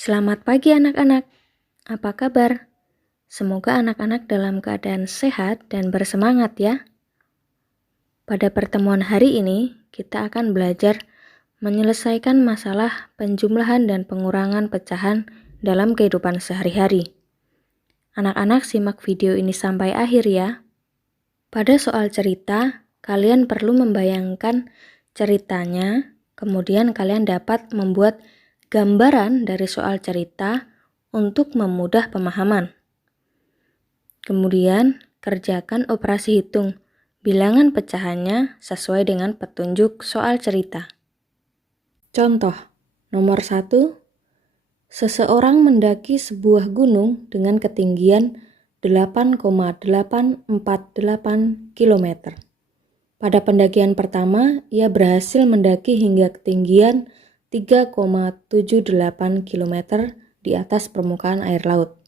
Selamat pagi anak-anak, apa kabar? Semoga anak-anak dalam keadaan sehat dan bersemangat ya. Pada pertemuan hari ini, kita akan belajar menyelesaikan masalah penjumlahan dan pengurangan pecahan dalam kehidupan sehari-hari. Anak-anak simak video ini sampai akhir ya. Pada soal cerita, kalian perlu membayangkan ceritanya, kemudian kalian dapat membuat gambaran dari soal cerita untuk memudah pemahaman. Kemudian, kerjakan operasi hitung bilangan pecahannya sesuai dengan petunjuk soal cerita. Contoh, nomor 1, seseorang mendaki sebuah gunung dengan ketinggian 8,848 km. Pada pendakian pertama, ia berhasil mendaki hingga ketinggian 3,78 km di atas permukaan air laut.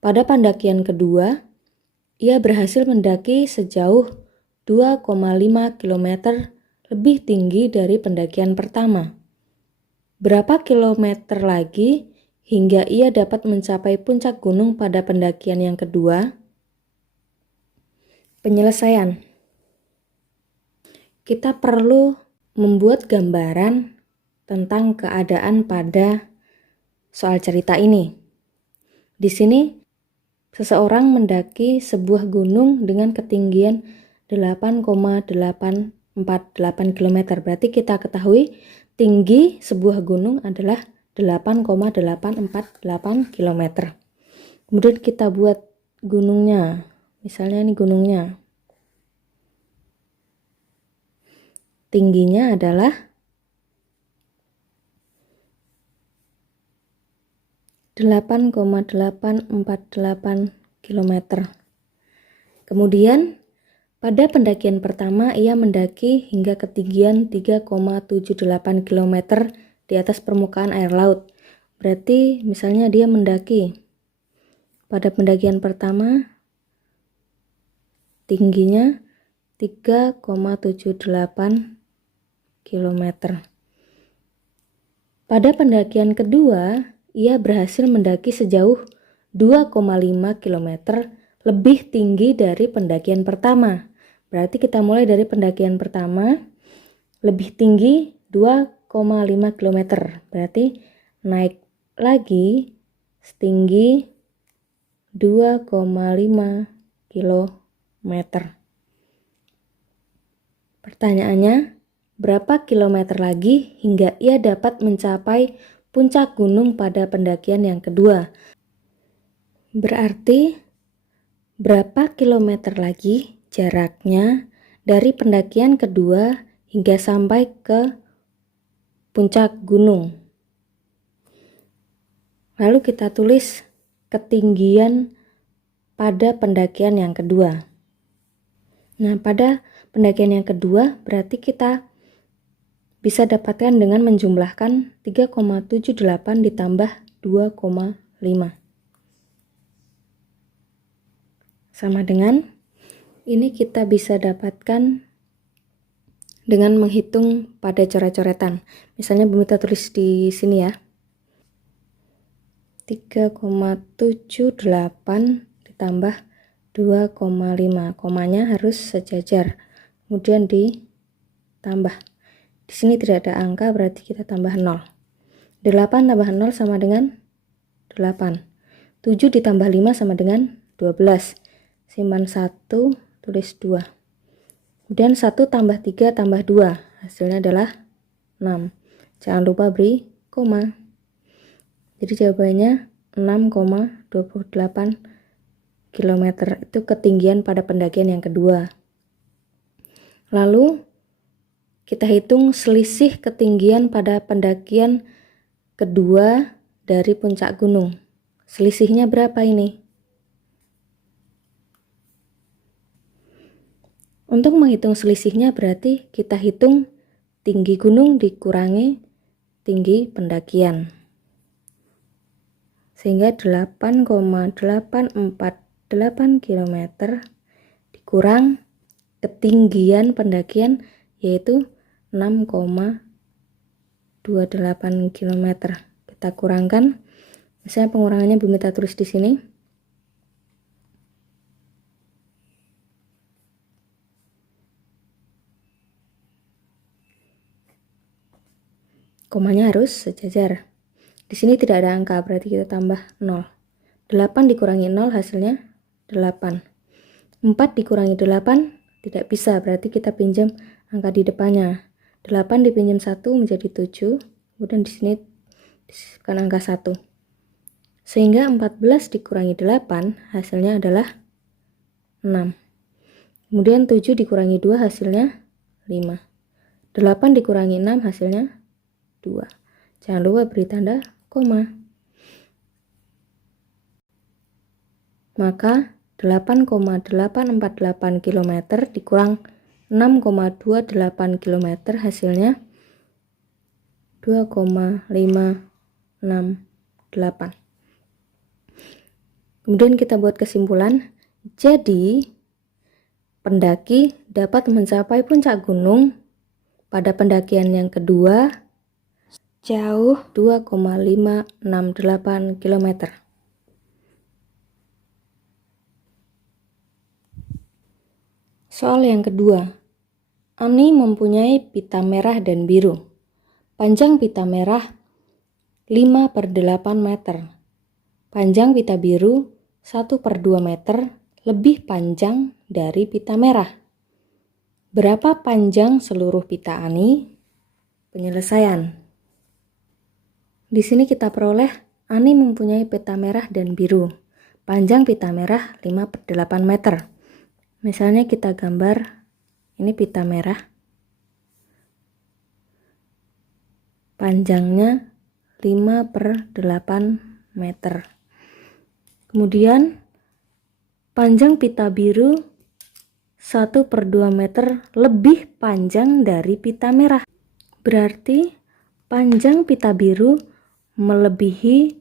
Pada pendakian kedua, ia berhasil mendaki sejauh 2,5 km lebih tinggi dari pendakian pertama. Berapa kilometer lagi hingga ia dapat mencapai puncak gunung pada pendakian yang kedua? Penyelesaian. Kita perlu membuat gambaran tentang keadaan pada soal cerita ini. Di sini, seseorang mendaki sebuah gunung dengan ketinggian 8,848 km. Berarti kita ketahui tinggi sebuah gunung adalah 8,848 km. Kemudian kita buat gunungnya. Misalnya ini gunungnya. Tingginya adalah 8,848 km. Kemudian, pada pendakian pertama ia mendaki hingga ketinggian 3,78 km di atas permukaan air laut. Berarti misalnya dia mendaki pada pendakian pertama tingginya 3,78 km. Pada pendakian kedua, ia berhasil mendaki sejauh 2,5 km lebih tinggi dari pendakian pertama. Berarti kita mulai dari pendakian pertama, lebih tinggi 2,5 km. Berarti naik lagi setinggi 2,5 km. Pertanyaannya, berapa kilometer lagi hingga ia dapat mencapai puncak gunung pada pendakian yang kedua? Berarti berapa kilometer lagi jaraknya dari pendakian kedua hingga sampai ke puncak gunung? Lalu kita tulis ketinggian pada pendakian yang kedua. Nah, pada pendakian yang kedua berarti kita bisa dapatkan dengan menjumlahkan 3,78 ditambah 2,5. Sama dengan, ini kita bisa dapatkan dengan menghitung pada coret-coretan. Misalnya kita tulis di sini ya. 3,78 ditambah 2,5. Komanya harus sejajar. Kemudian ditambah. Di sini tidak ada angka, berarti kita tambah 0. 8 tambah 0 sama dengan 8. 7 ditambah 5 sama dengan 12. Simpan 1, tulis 2. Kemudian 1 tambah 3 tambah 2. Hasilnya adalah 6. Jangan lupa beri koma. Jadi jawabannya 6,28 km. Itu ketinggian pada pendakian yang kedua. Lalu kita hitung selisih ketinggian pada pendakian kedua dari puncak gunung. Selisihnya berapa ini? Untuk menghitung selisihnya berarti kita hitung tinggi gunung dikurangi tinggi pendakian. Sehingga 8,848 km dikurang ketinggian pendakian yaitu 6,28 km. Kita kita kurangkan. Misalnya pengurangannya Bumi Mita tulis di sini. Komanya harus sejajar. Di sini tidak ada angka, berarti kita tambah 0. 8 dikurangi 0 hasilnya 8. 4 dikurangi 8 tidak bisa, berarti kita pinjam angka di depannya. 8 dipinjam 1 menjadi 7. Kemudian di sini disisipkan angka 1. Sehingga 14 dikurangi 8 hasilnya adalah 6. Kemudian 7 dikurangi 2 hasilnya 5. 8 dikurangi 6 hasilnya 2. Jangan lupa beri tanda koma. Maka 8,848 km dikurang 6,28 km hasilnya 2,568. Kemudian kita buat kesimpulan. Jadi pendaki dapat mencapai puncak gunung pada pendakian yang kedua jauh 2,568 km. Soal yang kedua. Ani mempunyai pita merah dan biru. Panjang pita merah 5/8 meter. Panjang pita biru 1/2 meter lebih panjang dari pita merah. Berapa panjang seluruh pita Ani? Penyelesaian. Di sini kita peroleh Ani mempunyai pita merah dan biru. Panjang pita merah 5/8 meter. Misalnya kita gambar ini pita merah. Panjangnya 5/8 meter. Kemudian panjang pita biru 1/2 meter lebih panjang dari pita merah. Berarti panjang pita biru melebihi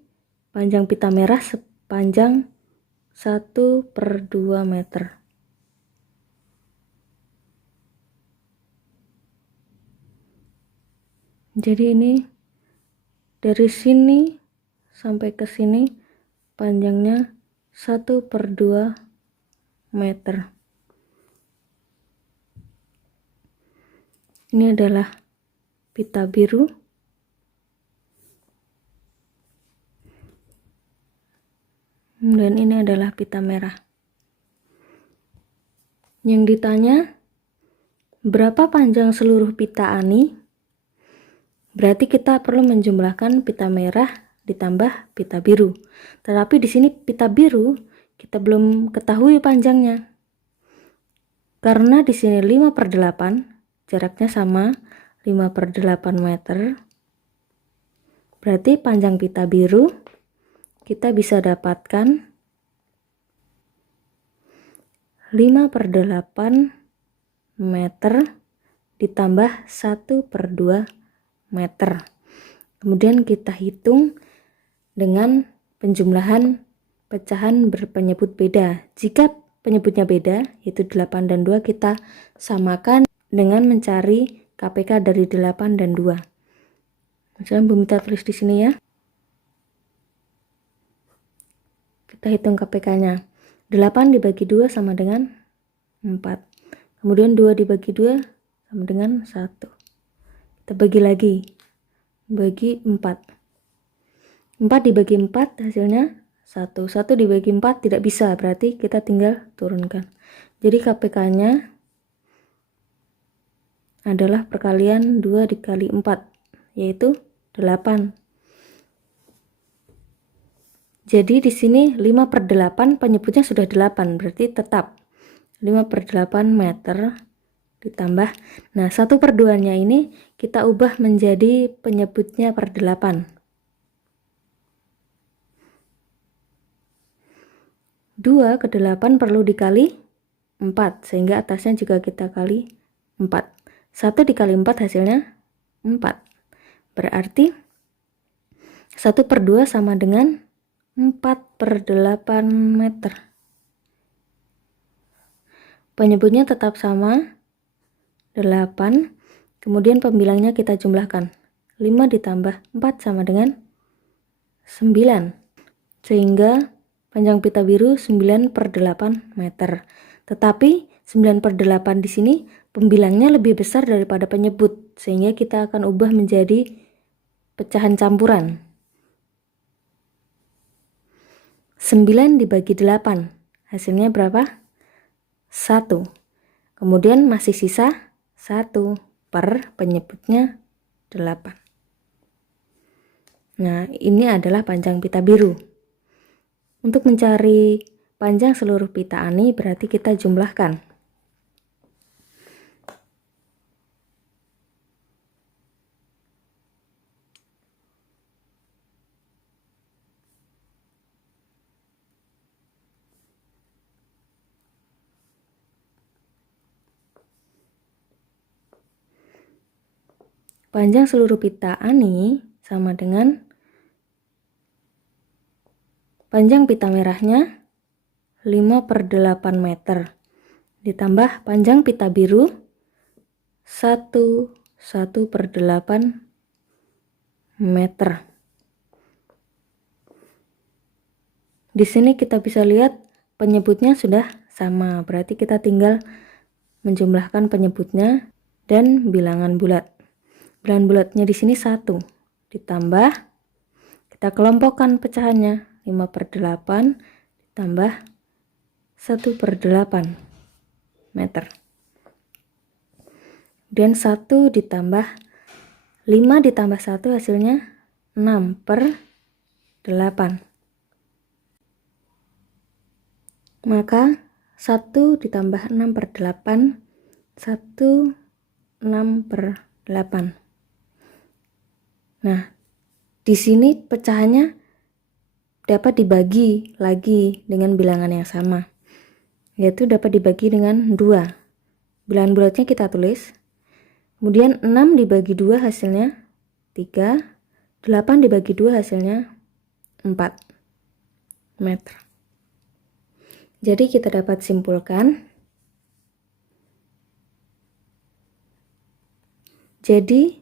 panjang pita merah sepanjang 1/2 meter. Jadi ini dari sini sampai ke sini panjangnya 1/2 meter. Ini adalah pita biru. Dan ini adalah pita merah. Yang ditanya, berapa panjang seluruh pita Ani? Berarti kita perlu menjumlahkan pita merah ditambah pita biru. Tetapi di sini pita biru kita belum ketahui panjangnya. Karena di sini 5/8, jaraknya sama 5/8 meter. Berarti panjang pita biru kita bisa dapatkan 5/8 meter ditambah 1/2 meter. Kemudian kita hitung dengan penjumlahan pecahan berpenyebut beda. Jika penyebutnya beda, yaitu 8 dan 2, kita samakan dengan mencari KPK dari 8 dan 2. Misalnya Bumi Mita tulis di sini ya. Kita hitung KPK-nya. 8 dibagi 2 sama dengan 4. Kemudian 2 dibagi 2 sama dengan 1. Kita bagi lagi, bagi 4. 4 dibagi 4 hasilnya 1. 1 dibagi 4 tidak bisa, berarti kita tinggal turunkan. Jadi KPK-nya adalah perkalian 2 dikali 4, yaitu 8. Jadi di sini 5/8 penyebutnya sudah 8, berarti tetap 5/8 meter ditambah. Nah, 1/2-nya ini kita ubah menjadi penyebutnya per 8. 2 ke 8 perlu dikali 4, sehingga atasnya juga kita kali 4. 1 dikali 4 hasilnya 4. Berarti 1/2 sama dengan 4/8 meter. Penyebutnya tetap sama 8, kemudian pembilangnya kita jumlahkan. 5 ditambah 4 sama dengan 9. Sehingga panjang pita biru 9/8 meter. Tetapi 9/8 di sini pembilangnya lebih besar daripada penyebut, sehingga kita akan ubah menjadi pecahan campuran. 9 dibagi 8, hasilnya berapa? 1. Kemudian masih sisa 1 per penyebutnya 8. Nah, ini adalah panjang pita biru. Untuk mencari panjang seluruh pita ani berarti kita jumlahkan. Panjang seluruh pita ani sama dengan panjang pita merahnya 5/8 meter ditambah panjang pita biru 1/8 meter. Di sini kita bisa lihat penyebutnya sudah sama, berarti kita tinggal menjumlahkan penyebutnya dan bilangan bulat. Bilangan bulatnya di sini 1 ditambah, kita kelompokkan pecahannya 5/8 ditambah 1/8 meter. Dan 1 ditambah 5 ditambah 1 hasilnya 6/8. Maka 1 ditambah 6/8, 1 6/8. Nah, di sini pecahannya dapat dibagi lagi dengan bilangan yang sama, yaitu dapat dibagi dengan 2. Bilangan bulatnya kita tulis. Kemudian 6 dibagi 2 hasilnya 3, 8 dibagi 2 hasilnya 4 meter. Jadi kita dapat simpulkan, jadi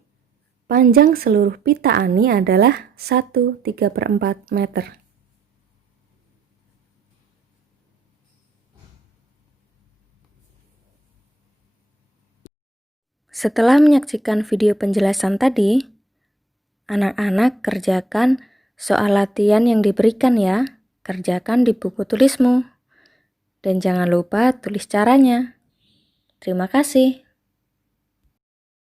panjang seluruh pita ani adalah 1/3/4 meter. Setelah menyaksikan video penjelasan tadi, anak-anak kerjakan soal latihan yang diberikan ya. Kerjakan di buku tulismu. Dan jangan lupa tulis caranya. Terima kasih.